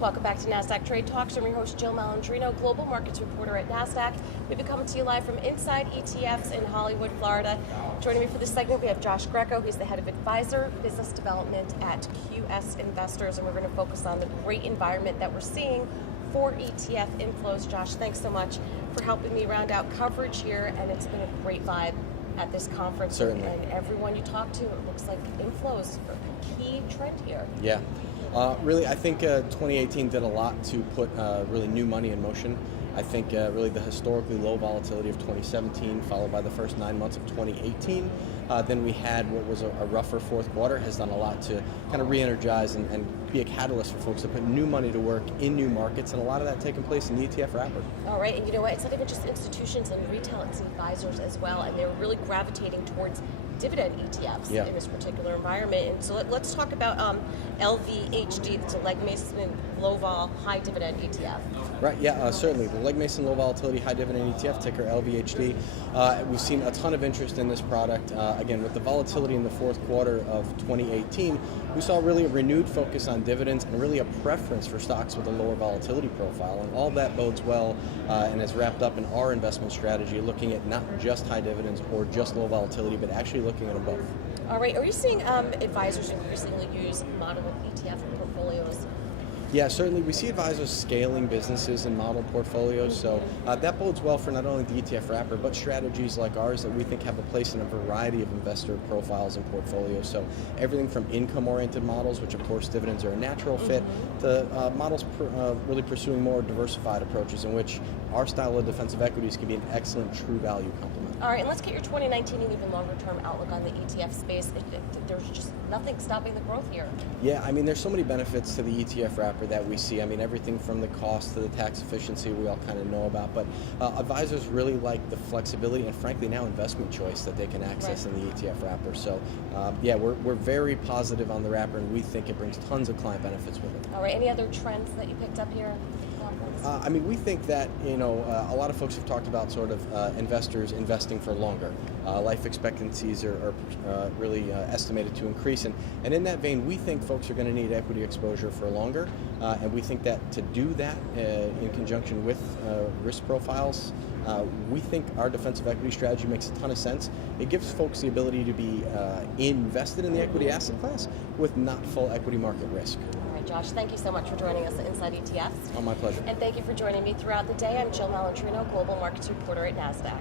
Welcome back to Nasdaq Trade Talks. I'm your host, Jill Malandrino, Global Markets Reporter at Nasdaq. We've been coming to you live from Inside ETFs in Hollywood, Florida. Joining me for this segment, we have Josh Greco. He's the Head of Advisor Business Development at QS Investors, and we're going to focus on the great environment that we're seeing for ETF inflows. Josh, thanks so much for helping me round out coverage here, and it's been a great vibe at this conference. Certainly. And everyone you talk to, it looks like inflows are a key trend here. Yeah. Really, I think 2018 did a lot to put really new money in motion. I think really the historically low volatility of 2017, followed by the first 9 months of 2018. Then we had what was a rougher fourth quarter, has done a lot to kind of re-energize and be a catalyst for folks to put new money to work in new markets, and a lot of that taking place in the ETF wrapper. All right, and you know what? It's not even just institutions and retail, it's advisors as well, and they're really gravitating towards dividend ETFs in this particular environment. And so let's talk about LVHD, it's a Leg Mason Low Vol High Dividend ETF. Right, yeah, certainly. The Leg Mason Low Volatility High Dividend ETF, ticker LVHD. We've seen a ton of interest in this product. Again, with the volatility in the fourth quarter of 2018, we saw really a renewed focus on dividends and really a preference for stocks with a lower volatility profile. And all that bodes well and is wrapped up in our investment strategy, looking at not just high dividends or just low volatility, but actually looking at them both. All right, are you seeing advisors increasingly use model ETF portfolios? Yeah, certainly. We see advisors scaling businesses and model portfolios, so that bodes well for not only the ETF wrapper, but strategies like ours that we think have a place in a variety of investor profiles and portfolios. So everything from income-oriented models, which of course dividends are a natural fit, to models really pursuing more diversified approaches in which our style of defensive equities can be an excellent true value complement. All right, and let's get your 2019 and even longer term outlook on the ETF space. There's just nothing stopping the growth here. Yeah, I mean, there's so many benefits to the ETF wrapper that we see. I mean, everything from the cost to the tax efficiency we all kind of know about, but advisors really like the flexibility and frankly now investment choice that they can access in the ETF wrapper. So yeah, we're very positive on the wrapper, and we think it brings tons of client benefits with it. All right, any other trends that you picked up here? I mean, we think that, you know, a lot of folks have talked about sort of investors investing for longer. Life expectancies are really estimated to increase. And in that vein, we think folks are going to need equity exposure for longer. And we think that to do that in conjunction with risk profiles, we think our defensive equity strategy makes a ton of sense. It gives folks the ability to be invested in the equity asset class with not full equity market risk. Josh, thank you so much for joining us at Inside ETFs. Oh, my pleasure. And thank you for joining me throughout the day. I'm Jill Malandrino, Global Markets Reporter at Nasdaq.